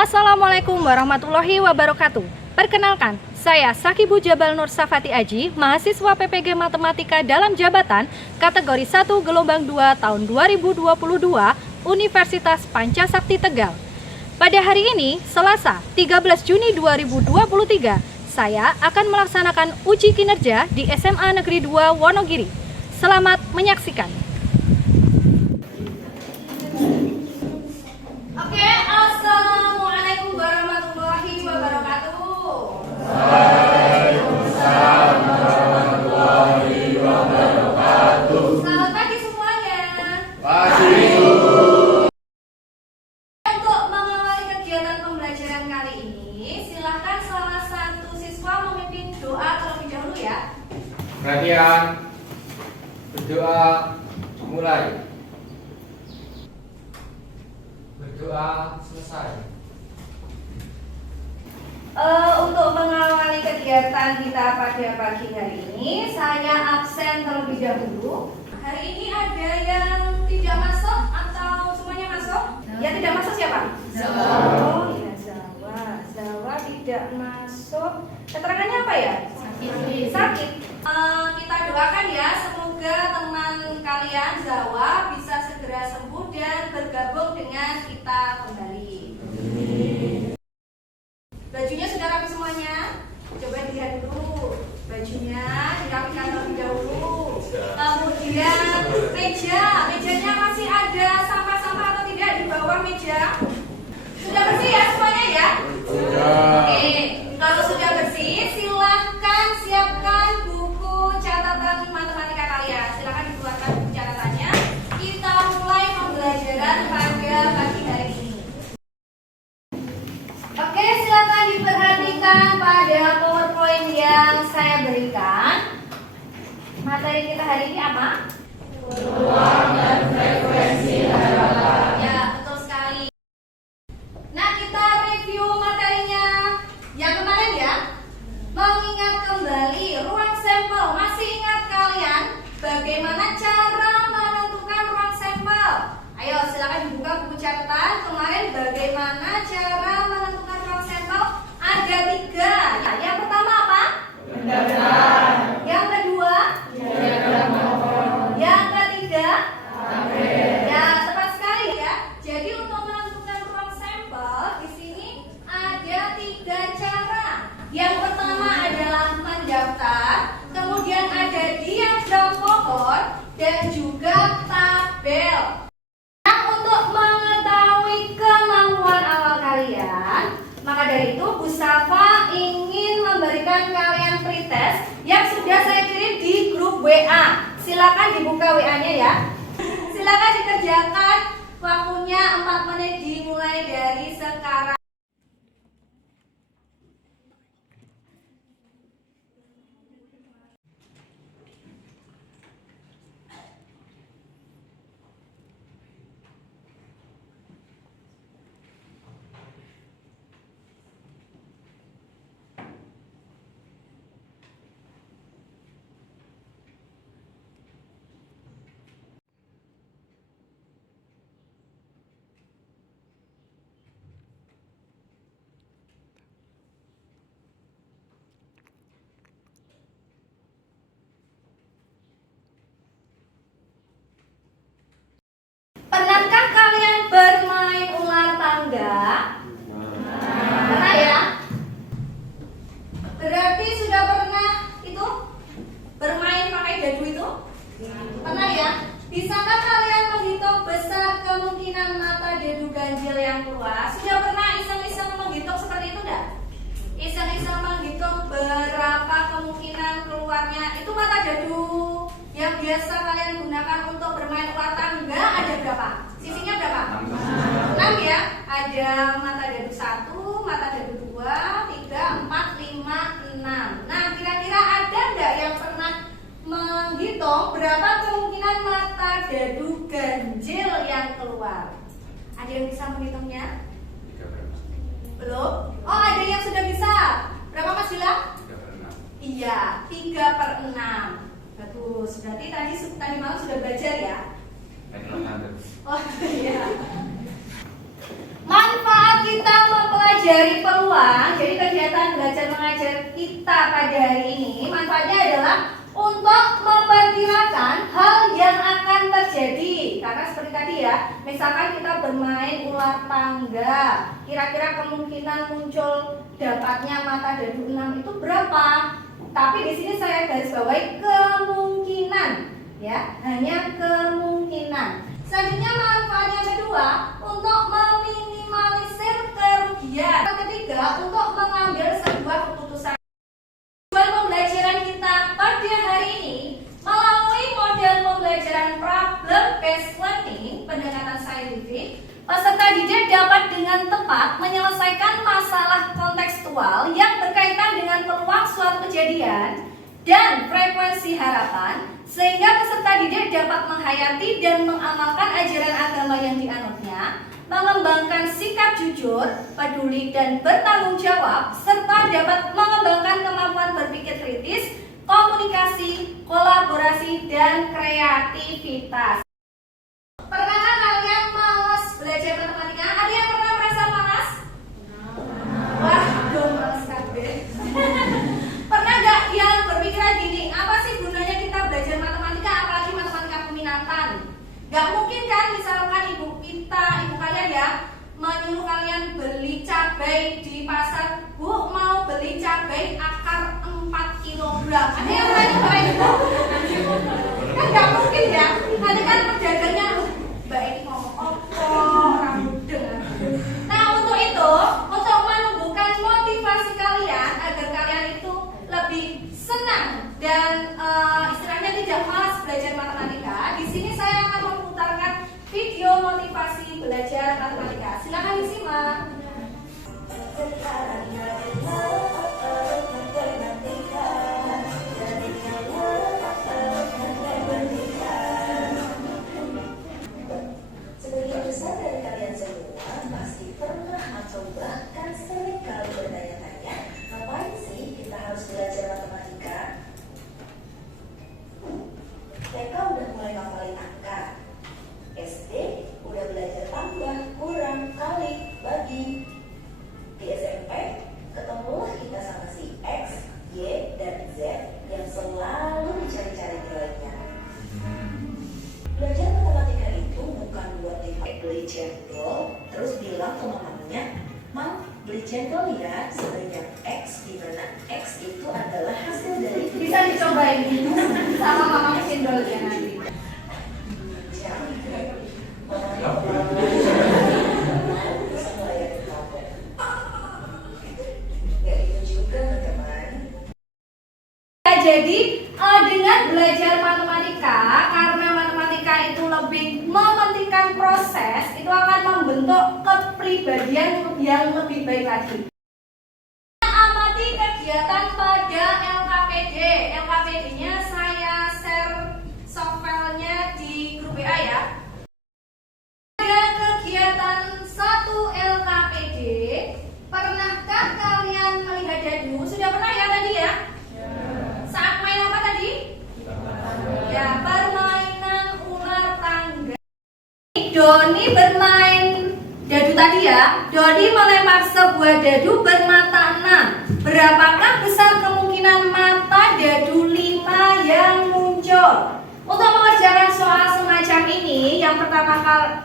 Assalamualaikum warahmatullahi wabarakatuh. Perkenalkan, saya Sakibu Jabal Nur Safati Aji, mahasiswa PPG Matematika dalam jabatan kategori 1 gelombang 2 tahun 2022 Universitas Pancasakti Tegal. Pada hari ini, Selasa 13 Juni 2023, saya akan melaksanakan uji kinerja di SMA Negeri 2 Wonogiri. Selamat menyaksikan. Oke, assalamualaikum warahmatullahi wabarakatuh. Waalaikumsalam warahmatullahi wabarakatuh. Selamat pagi semuanya. Pagi. Untuk mengawali kegiatan pembelajaran kali ini, silakan salah satu siswa memimpin doa terlebih dahulu ya. Perhatian, berdoa, mulai. Berdoa selesai. Untuk mengawali kegiatan kita pada pagi hari ini, saya absen terlebih dahulu. Hari ini ada yang tidak masuk atau semuanya masuk? Yang tidak masuk siapa? Zawa. Oh iya, Zawa tidak masuk. Keterangannya apa ya? Sakit. Kita doakan ya, semoga teman kalian Zawa bisa segera sembuh dan bergabung dengan kita kembali. Bajunya sudah rapi semuanya? Coba dilihat dulu. Bajunya dirapikan terlebih dahulu. Kemudian mejanya masih ada sampah-sampah atau tidak di bawah meja? Sudah bersih ya semuanya ya? Oke, kalau sudah bersih, silahkan siapkan buku catatan matematika kalian. Silahkan dikeluarkan buku catatannya. Kita mulai pembelajaran pada pagi hari ini. Oke, silakan diperhatikan pada PowerPoint yang saya berikan. Materi kita hari ini apa? Ruang dan frekuensi harapan. Ya, betul sekali. Nah, kita review materinya yang kemarin ya. Mengingat kembali ruang sampel. Masih ingat kalian bagaimana cara menentukan ruang sampel? Ayo, silakan dibuka buku catatan. Kemarin bagaimana cara menentukan ruang sampel? Ada 3. Ya, yang pertama apa? Pendaftaran. Yang kedua? Diagram pohon. Yang ketiga? Tabel. Ya, tepat sekali ya. Jadi untuk menentukan ruang sampel di sini ada 3 cara. Yang pertama adalah mendaftar, kemudian ada diagram pohon dan juga tabel. Nah, untuk mengetahui kemampuan awal kalian, maka dari itu Bu Safa ingin memberikan kalian pretest yang sudah saya kirim di grup WA. Silakan dibuka WA-nya ya. Silakan dikerjakan, waktunya 4 menit dimulai dari sekarang. Pernahkah kalian bermain ular tangga? Pernah ya? Berarti sudah pernah itu bermain pakai dadu itu? Pernah ya? Bisakah kalian menghitung besar kemungkinan mata dadu ganjil yang keluar? Sudah pernah iseng-iseng menghitung seperti itu enggak? Iseng-iseng menghitung berapa kemungkinan keluarnya itu mata dadu yang biasa kalian gunakan untuk bermain ular tangga ada berapa? Sisinya berapa? 6 ya. Ada mata dadu 1, mata dadu 2, 3, 4, 5, 6. Nah, kira-kira ada enggak yang pernah menghitung berapa kemungkinan mata dadu ganjil yang keluar? Ada yang bisa menghitungnya? Belum? Oh, ada yang sudah bisa. Berapa Mas Bila? 3/6. Iya, 3/6. Bagus. Berarti tadi malam sudah belajar ya? Oh iya. Manfaat kita mempelajari peluang. Jadi kegiatan belajar mengajar kita pada hari ini manfaatnya adalah untuk memperkirakan hal yang akan terjadi. Karena seperti tadi ya, misalkan kita bermain ular tangga, kira-kira kemungkinan muncul dapatnya mata dadu 6 itu berapa? Tapi di sini saya garis bawahi kemungkinan, ya, hanya kemungkinan. Selanjutnya manfaat yang kedua untuk meminimalisir kerugian. Yang ketiga untuk mengambil sebuah keputusan. Tujuan pembelajaran kita pada hari ini melalui model pembelajaran problem based learning pendekatan saintifik, peserta didik dapat dengan tepat menyelesaikan masalah kontekstual yang berkaitan dengan peluang suatu kejadian dan frekuensi harapan, sehingga peserta didik dapat menghayati dan mengamalkan ajaran agama yang dianutnya, mengembangkan sikap jujur, peduli, dan bertanggung jawab, serta dapat mengembangkan kemampuan berpikir kritis, komunikasi, kolaborasi, dan kreativitas. Pernahkah kalian malas belajar matematika? Ada yang pernah merasa malas? Wah, dong malas kabeh. Pernah gak yang berpikiran gini, apa sih gunanya kita belajar matematika, apalagi matematika peminatan? Gak mungkin kan misalkan ibu kalian ya menyuruh kalian beli cabai di pasar, Bu mau beli cabai akar 4 kg. Ada yang lain kayak gitu? Kan gak mungkin ya, nanti kan pedagangnya Mbak ini ngomong opo, orang mudeng. Nah untuk itu, untuk menumbuhkan motivasi kalian agar kalian itu lebih senang dan istilahnya tidak malas belajar matematika, di sini saya akan memutarkan video motivasi belajar matematika. Silakan disimak. Sebagian besar dari kalian semua pasti pernah atau bahkan sering kali bertanya-tanya, ngapain sih kita harus belajar matematika? TK udah mulai ngapalin angka, SD udah belajar tambah, kurang, kali, bagi. Di SMP ketemulah kita sama si X, Y, dan Z yang selalu dicari-cari nilainya. Belajar matematika itu bukan buat beli cendol terus bilang ke mamanya, "Mam, beli cendol ya sebanyak X, di mana X itu adalah hasil dari..." Bisa dicobain sama mama cendolnya nanti. Jadi dengan belajar matematika, karena matematika itu lebih mementingkan proses, itu akan membentuk kepribadian yang lebih baik lagi. Amati kegiatan pada LKPD. LKPD-nya saya share software-nya di grup WA ya. Ada kegiatan 1 LKPD. Pernahkah kalian melihat dadu? Sudah pernah ya tadi ya? Saat main apa tadi? Ya, permainan ular tangga. Doni bermain dadu tadi ya. Doni melempar sebuah dadu bermata 6. Berapakah besar kemungkinan mata dadu 5 yang muncul? Untuk mengerjakan soal semacam ini, yang pertama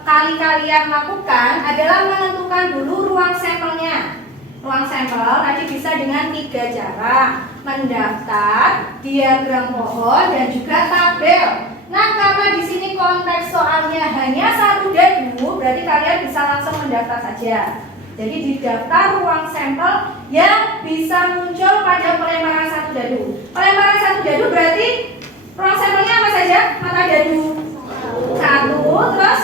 kali kalian lakukan adalah menentukan dulu ruang sampelnya. Ruang sampel tadi bisa dengan 3 cara: mendaftar, diagram pohon, dan juga tabel. Nah, karena di sini konteks soalnya hanya 1 dadu, berarti kalian bisa langsung mendaftar saja. Jadi didaftar ruang sampel yang bisa muncul pada pelemparan 1 dadu. Pelemparan 1 dadu berarti ruang sampelnya apa saja? Mata dadu 1, terus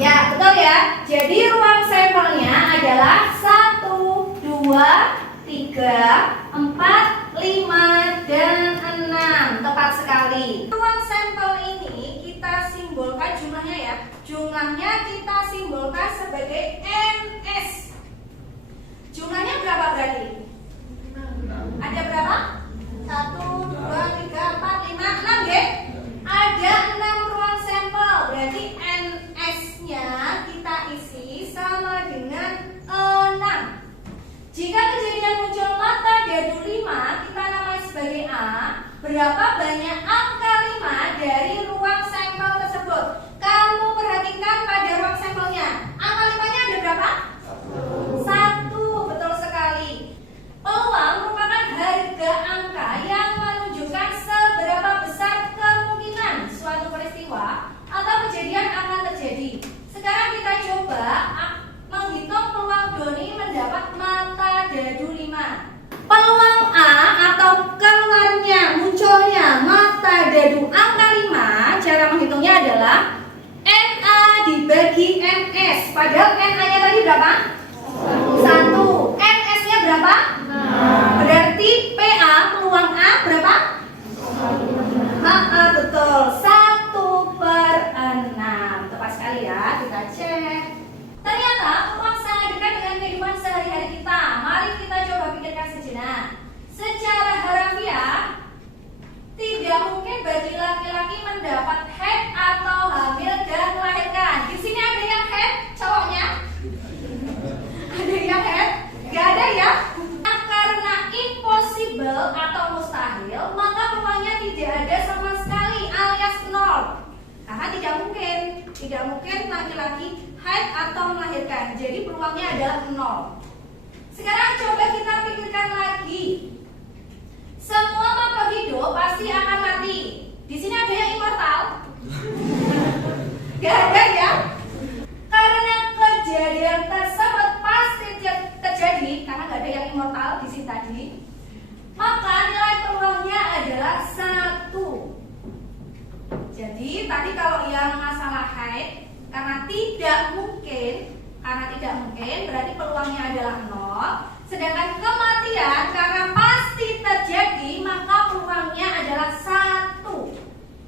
ya, betul ya. Jadi ruang sampelnya adalah 1, 2, 3, 4, 5, dan 6. Tepat sekali. Ruang sampel ini kita simbolkan jumlahnya ya. Jumlahnya kita simbolkan sebagai NS. Jumlahnya berapa berarti? Ada berapa? 1, 2, 3, 4, 5, 6 ya? Ada 6 ruang sampel. Berarti berapa banyak angka 5 dari ruang sampel tersebut. Kamu perhatikan pada ruang sampelnya. Angka 5-nya ada berapa? 1, betul sekali. Peluang merupakan harga angka yang menunjukkan seberapa besar kemungkinan suatu peristiwa atau kejadian akan terjadi. Sekarang kita coba menghitung peluang Doni mendapat mata dadu 5. Peluang A atau keluarnya, munculnya mata dadu angka 5, cara menghitungnya adalah NA dibagi NS. Padahal NA-nya tadi berapa? 1. NS-nya berapa? Berarti PA, peluang A berapa? Betul, 1/6. Tepat sekali ya, kita cek. Ternyata peluang sangat dekat dengan kehidupan sehari-hari kita. Mari kita coba pikirkan sejenak. Secara harafiah, tidak mungkin bagi laki-laki mendapat head atau hamil dan melahirkan. Di sini ada yang head, cowoknya? Ada yang head? Gak ada ya? Karena impossible atau mustahil, maka peluangnya tidak ada sama sekali alias 0. Karena tidak mungkin laki-laki haid atau melahirkan. Jadi peluangnya adalah 0. Sekarang coba kita pikirkan lagi. Semua makhluk hidup pasti akan mati. Di sini ada yang immortal? Gak ada ya? Karena kejadian tersebut pasti terjadi, karena gak ada yang immortal di sini tadi, maka nilai peluangnya adalah 1. Jadi tadi kalau yang masalah haid, karena tidak mungkin berarti peluangnya adalah 0. Sedangkan kematian karena pasti terjadi, maka peluangnya adalah 1.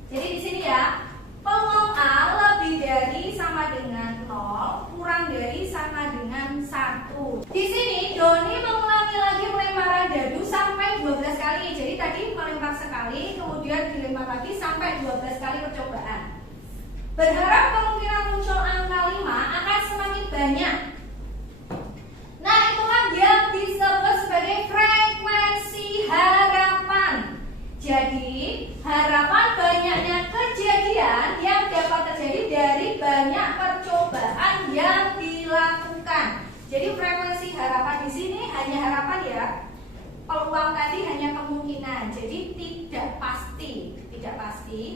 Jadi di sini ya, peluang A lebih dari sama dengan 0, kurang dari sama dengan 1. Di sini Doni mengulangi lagi pelemparan dadu sampai 12 kali. Jadi tadi melempar sekali, kemudian dilempar lagi sampai 12 kali percobaan. Berharap kemungkinan muncul angka 5 akan semakin banyak. Nah, itulah yang disebut sebagai frekuensi harapan. Jadi, harapan banyaknya kejadian yang dapat terjadi dari banyak percobaan yang dilakukan. Jadi, frekuensi harapan di sini hanya harapan ya. Peluang tadi hanya kemungkinan. Jadi, tidak pasti,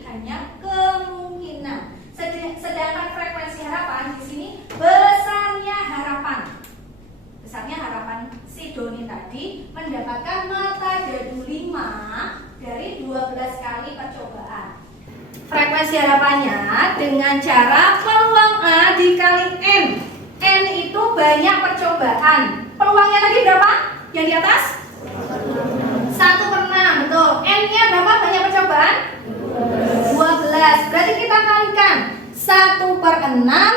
hanya kemungkinan. Sedangkan frekuensi harapan di sini besarnya harapan si Doni tadi mendapatkan mata dadu 5 dari 12 kali percobaan. Frekuensi harapannya dengan cara peluang A dikali N. N itu banyak percobaan. Peluangnya tadi berapa? Yang di atas? 1/6, betul. N-nya berapa banyak percobaan? 12. Berarti kita kalikan 1/6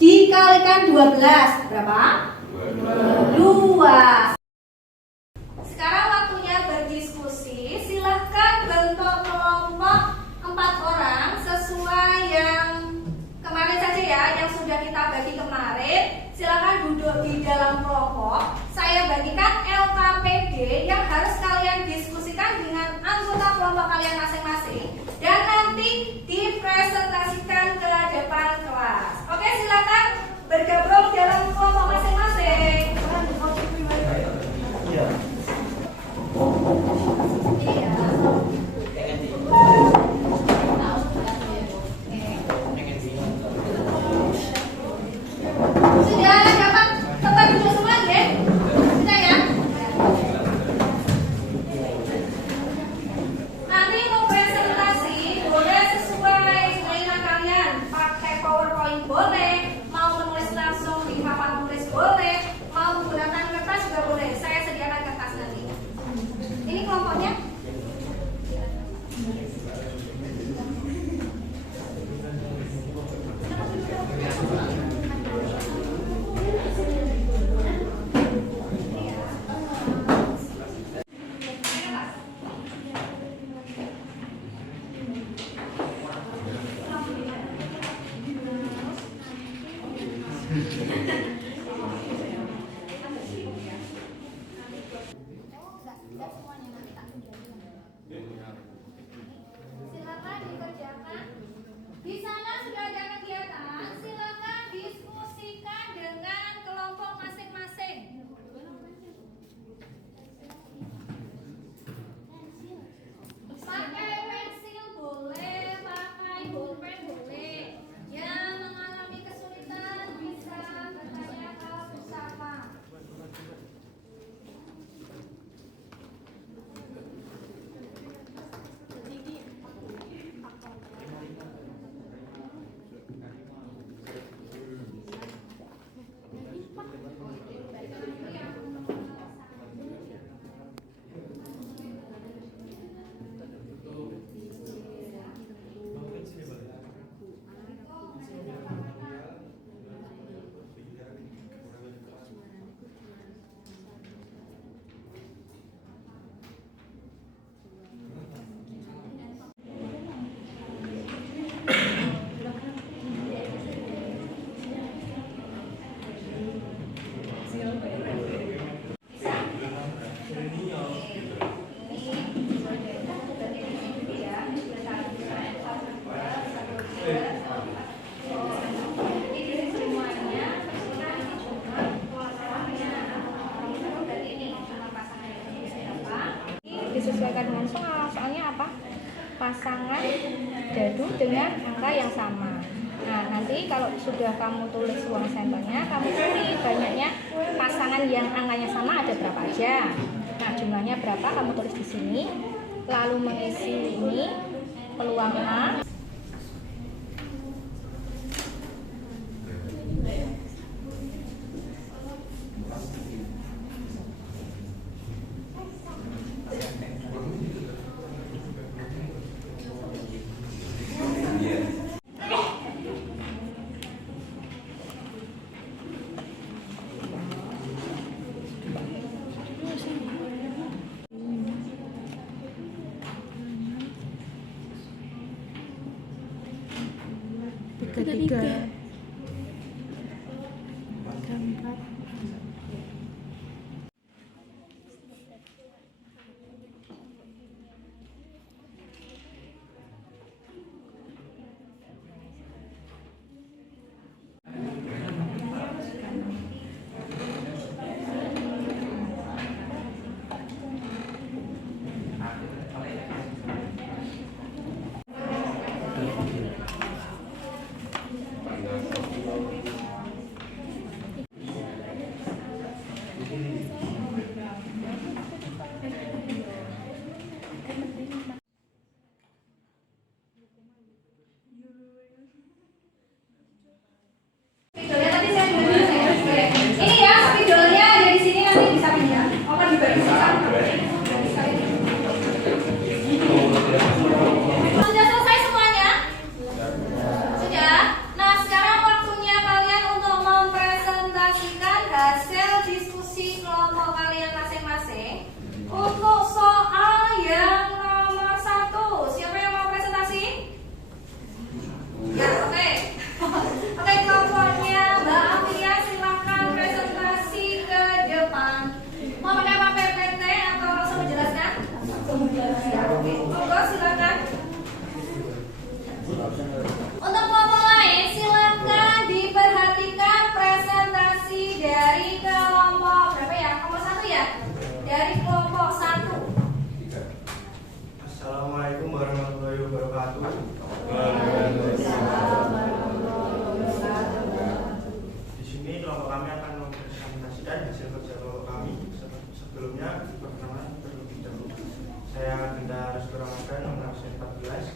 dikalikan 12. Berapa? 2. Sekarang waktunya berdiskusi. Silahkan bentuk kelompok 4 orang sesuai yang kemarin saja ya, yang sudah kita bagi kemarin. Silahkan duduk di dalam kelompok. Saya bagikan LKPD yang harus kalian diskusikan dengan anggota kelompok kalian masing-masing, dan nanti dipresentasikan ke depan kelas. Oke, silakan bergabung dalam kelompok masing-masing. Iya. Sudah dapat tempat duduk semua ya? Sudah ya? disesuaikan dengan soal. Soalnya apa? Pasangan dadu dengan angka yang sama. Nah, nanti kalau sudah kamu tulis uang sampelnya, kamu cari banyaknya pasangan yang angkanya sama ada berapa aja. Nah, jumlahnya berapa kamu tulis di sini. Lalu mengisi ini peluang A. Tiga. Spidolnya tadi saya juga ini ya, spidolnya ada di sini, nanti bisa pindah. Oke, dibagi Sudah selesai semuanya? Sudah? Nah, sekarang waktunya kalian untuk mempresentasikan hasil diskusi kelompok kalian masing-masing untuk soal yang nomor 1. Siapa yang mau presentasi? Ya, oke. Oke, kelompoknya Mbak Afia, silakan presentasi ke depan. Mau pakai apa PPT atau langsung menjelaskan? Ya, oke. Monggo silakan. Untuk kelompok lain, silakan diperhatikan presentasi dari kelompok berapa ya? Kelompok 1 ya? Dari kelompok 1. Assalamualaikum warahmatullahi wabarakatuh. Di sini kelompok kami akan mempresentasikan hasil kerja kelompok kami. Sebelumnya, perkenalan terlebih dahulu. Saya Genda Restu Ramadan, nomor absen 14.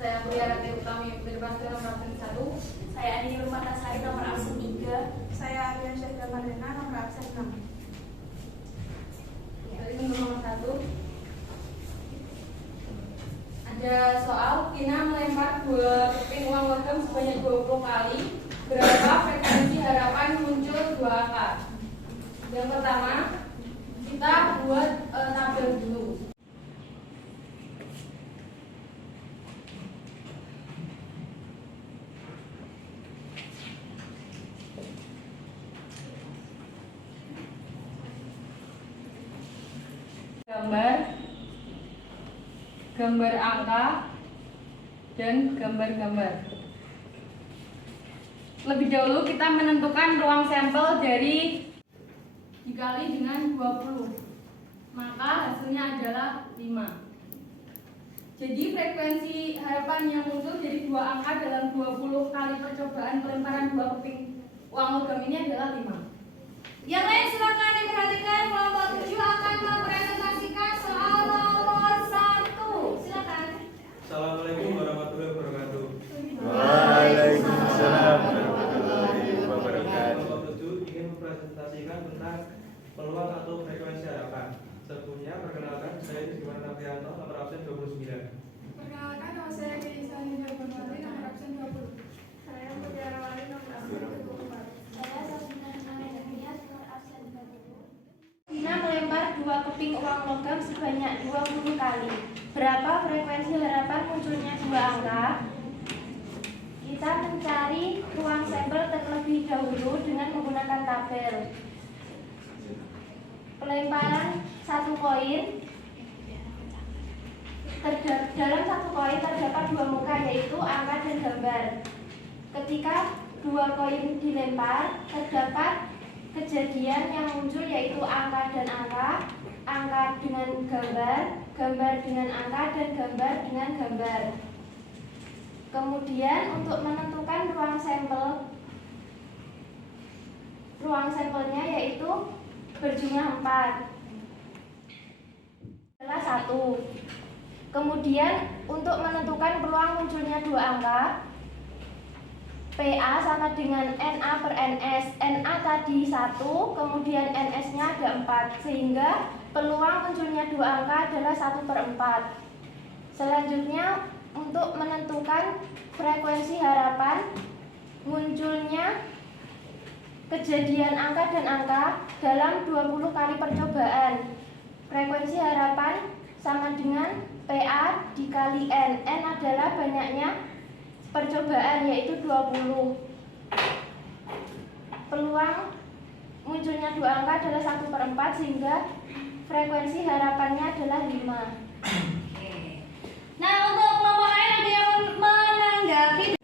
Saya Puyarati Utami Firmansyah nomor absen 1. Saya Adi Nurmatasari, nomor absen 3. Saya Aryan Syahda Mardana, nomor absen 6. Dari nomor 1. Ada soal, Tina melempar 2 keping uang logam sebanyak 20 kali. Berapa frekuensi harapan muncul 2 angka? Yang pertama, kita buat tabel dulu. Gambar angka dan gambar-gambar. Lebih dahulu kita menentukan ruang sampel dari dikali dengan 20, maka hasilnya adalah 5. Jadi frekuensi harapan yang muncul dari 2 angka dalam 20 kali percobaan pelemparan 2 keping uang logam ini adalah 5. Yang lain silakan diperhatikan. Kelompok 7 akan mempresentasikan soal nomor 1. Silakan. Assalamualaikum warahmatullahi wabarakatuh. Waalaikumsalam warahmatullahi wabarakatuh. Kelompok 7 ingin mempresentasikan tentang peluang atau frekuensi harapan. Sebelumnya, perkenalkan saya Rizky Warnaprianto, nomor absen 29. Perkenalkan, nama saya Keisa Nida Bonwali, nomor absen 20. Saya Mutiara Wali, nomor absen 24. Saya Sabina Namedanias, nomor absen 20. Tina melempar 2 keping uang logam sebanyak 20 kali. Berapa frekuensi harapan munculnya 2 angka? Kita mencari ruang sampel terlebih dahulu dengan menggunakan tabel. Pelemparan 1 koin. Dalam 1 koin terdapat 2 muka, yaitu angka dan gambar. Ketika 2 koin dilempar, terdapat kejadian yang muncul yaitu angka dan angka. angka dengan gambar, gambar dengan angka, dan gambar dengan gambar. Kemudian untuk menentukan ruang sampelnya yaitu berjumlah 4 adalah 1. Kemudian untuk menentukan peluang munculnya 2 angka, PA sama dengan NA per NS. NA tadi 1, kemudian NS-nya ada 4, sehingga peluang munculnya 2 angka adalah 1/4. Selanjutnya, untuk menentukan frekuensi harapan munculnya kejadian angka dan angka dalam 20 kali percobaan. Frekuensi harapan sama dengan PA dikali N. N adalah banyaknya percobaan, yaitu 20. Peluang munculnya 2 angka adalah 1/4, sehingga frekuensi harapannya adalah 5. Nah, untuk kelompok lain ada yang menanggapi?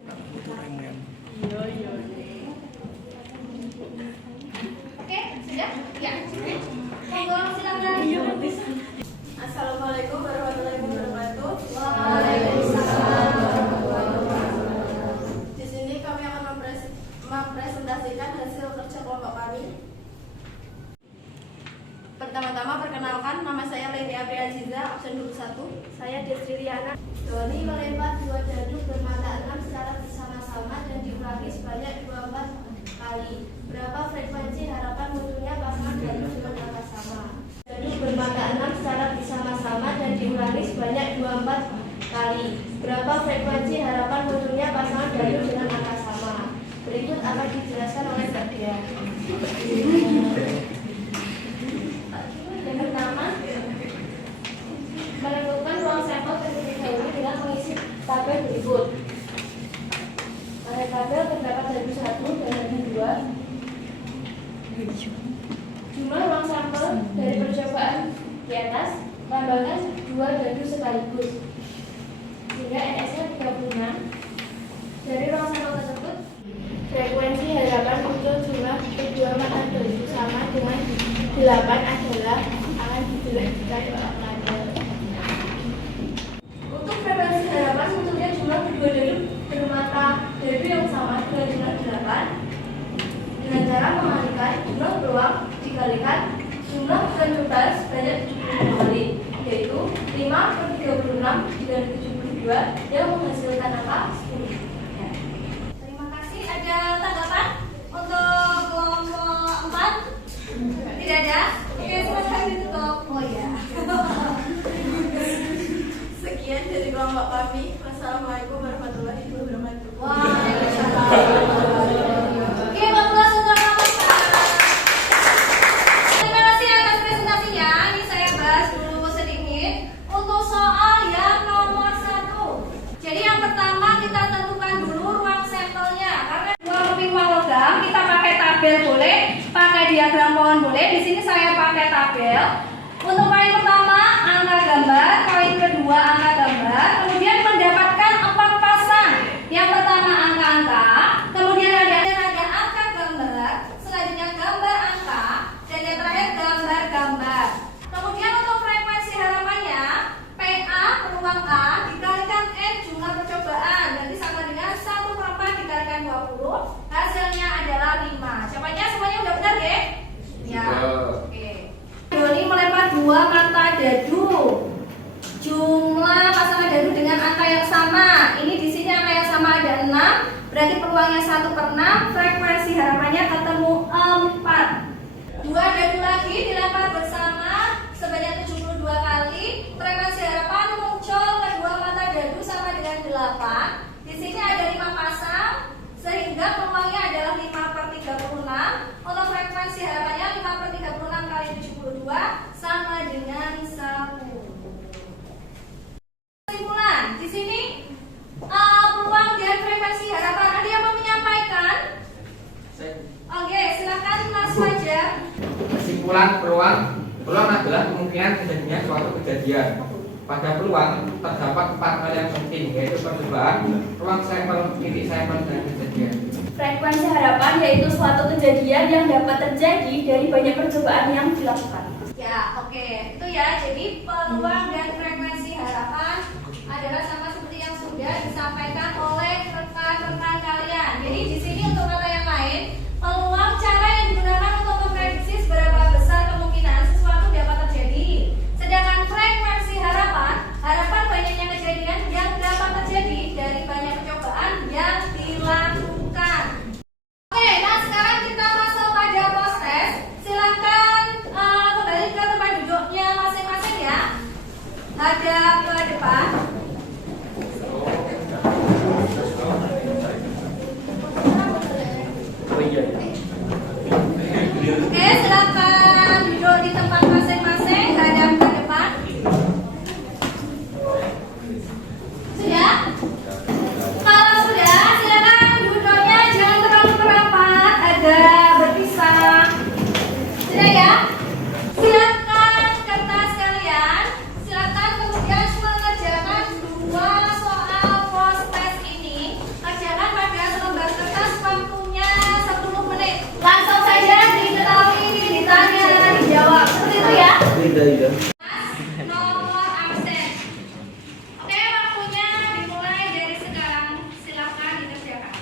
Oke, sudah? Ya. Monggo silakan. Assalamualaikum warahmatullahi wabarakatuh. Waalaikumsalam. Di sini kami akan mempresentasikan hasil kerja kelompok kami. Pertama-tama perkenalkan, nama saya Leni Apriaziza, absen 21. Saya Desriliana. Doni melempar 2 dadu bermata 6 secara bersama-sama dan diulangi sebanyak 24 kali. Berapa frekuensi harapan munculnya pasangan dadu dengan angka sama? Dadu bermata 6 secara bersama-sama dan diulangi sebanyak 24 kali. Berapa frekuensi harapan munculnya pasangan dadu dengan angka sama? Berikut akan dijelaskan oleh Mbak Dea. Yang pertama, menentukan ruang sampel terlebih dahulu dengan mengisi tabel berikut. Pada tabel terdapat dadu 1 dan dadu 2. Jumlah ruang sampel dari percobaan di atas tambahkan 2 dadu sekaligus, sehingga NS-nya 36. Dari ruang sampel tersebut, frekuensi harapan muncul jumlah kedua mata dadu sama dengan 8 adalah akan dijelaskan olahraga. Untuk frekuensi harapan munculnya jumlah kedua dadu bermata dadu yang sama dengan jumlah 8 dengan cara mengalihkan jumlah peluang dikalikan jumlah percobaan sebanyak 70 kali, yaitu 5/36 dengan 72 yang menghasilkan angka 10. Ya. Terima kasih. Ada tanggapan untuk kelompok 4? Tidak ada? Oke, silakan ditutup. Oh ya. Sekian dari kelompok kami. Wassalamualaikum warahmatullahi wabarakatuh. Waalaikumsalam. Oke, bagus untuk kelompok 4. Terima kasih atas presentasinya. Ini saya bahas dulu sedikit untuk soal yang nomor 1. Jadi yang pertama kita tentukan dulu ruang sampelnya. Karena dua keping uang logam kita pakai tabel boleh, pakai diagram pohon boleh. Di sini saya pakai tabel. Untuk poin pertama angka gambar, poin kedua angka gambar, kemudian mendapatkan 4 pasang. Yang pertama angka-angka, kemudian ada angka gambar, selanjutnya gambar angka, dan yang terakhir gambar-gambar. Kemudian untuk frekuensi harapannya, PA peluang A dikalikan N jumlah percobaan, berarti sama dengan 1/4 dikalikan 20, hasilnya adalah 5. Siapanya semuanya udah benar ya? Ya. Oke. Doni melempar 2 mata dadu. Jumlah pasangan dadu dengan angka yang sama. Ini di sini angka yang sama ada 6, berarti peluangnya 1/6. Frekuensi harapannya ketemu 4. 2 dadu lagi dilempar bersama sebanyak 72 kali. Frekuensi harapan muncul kedua mata dadu sama dengan 8. Di sini ada 5 pasang, sehingga peluangnya adalah 5/36. Untuk frekuensi harapannya 5/36 kali 72 sama dengan 10. Kesimpulan di sini peluang dan frekuensi harapan, ada yang mau menyampaikan? Oke, silakan Mas Fajar. Kesimpulan peluang adalah kemungkinan terjadinya suatu kejadian. Pada peluang terdapat 4 hal yang penting, yaitu percobaan, ruang sampel, titik sampel, dan kejadian. Frekuensi harapan yaitu suatu kejadian yang dapat terjadi dari banyak percobaan yang dilakukan. Ya, Ya, oke. Itu ya. Jadi peluang dan frekuensi harapan adalah sama seperti yang sudah disampaikan oleh rekan-rekan kalian. Jadi di sini untuk kata yang lain, peluang cara yang digunakan untuk memprediksi seberapa besar kemungkinan sesuatu dapat terjadi. Sedangkan frekuensi harapan banyaknya kejadian yang dapat terjadi dari banyak percobaan yang dilakukan. Oke, nah sekarang kita masuk pada proses. Silakan kembali ke tempat duduknya masing-masing ya. Hadap ke depan. Oke, silakan duduk di tempat masing-masing. Hadap ke depan. Sudah? Kalau sudah, silakan duduknya jangan terlalu merapat, agak berpisah. Sudah ya? Silakan kertas kalian. Silakan kemudian mengerjakan 2 soal post test ini. Kerjakan pada selembar kertas waktunya 10 menit. Langsung saja diketahui, ditanya dan dijawab. Seperti itu ya? Nomor absen. Oke, waktunya dimulai dari sekarang. Silakan dikerjakan.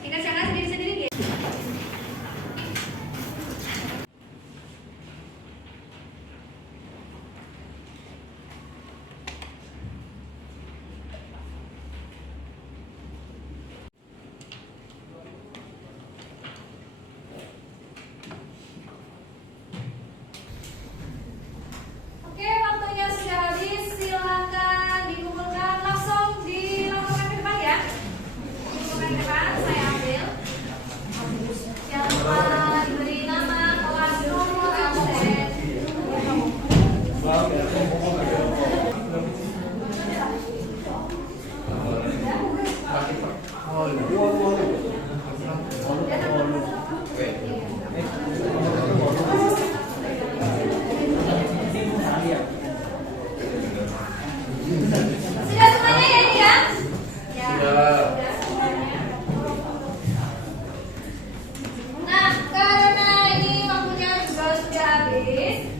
Dikerjakan sendiri-sendiri ya. Oke, waktunya sudah habis. Silakan dikumpulkan langsung dilakukan ke depan ya. Dikumpulkan ke depan, saya ambil. Jangan lupa diberi nama, kelas, nomor absen. Sudah semuanya ya ini ya? Ya. Sudah semuanya. Nah, karena ini waktunya juga sudah habis,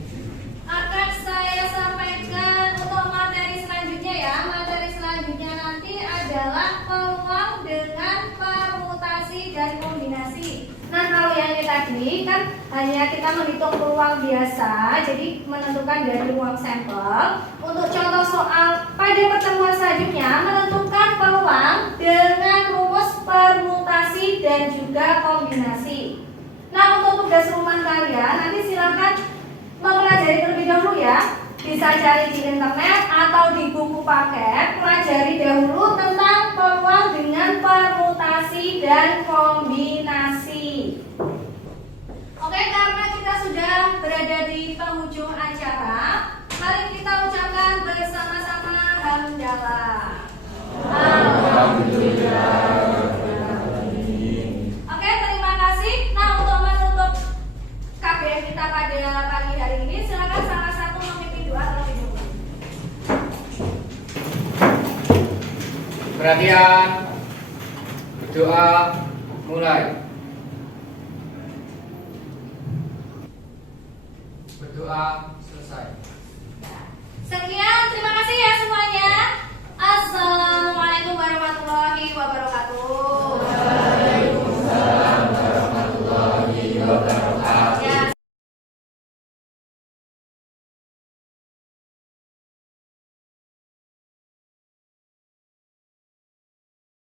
akan saya sampaikan untuk materi selanjutnya ya. Materi selanjutnya nanti adalah peluang dengan permutasi dan kombinasi. Nah, kalau yang ini tadi kan hanya kita menghitung peluang biasa, jadi menentukan dari ruang sampel. Untuk contoh soal pada pertemuan selanjutnya menentukan peluang dengan rumus permutasi dan juga kombinasi. Nah, untuk tugas rumah kalian nanti silakan mempelajari terlebih dahulu ya. Bisa cari di internet atau di buku paket. Pelajari dahulu tentang peluang dengan permutasi dan kombinasi. Oke, karena kita sudah berada di penghujung acara, mari kita ucapkan bersama-sama hamdalah. Alhamdulillah. Oke, terima kasih. Nah, untuk menutup KBM kita pada pagi hari ini, silakan salah satu memimpin doa terlebih dahulu. Perhatian, berdoa, mulai. Berdoa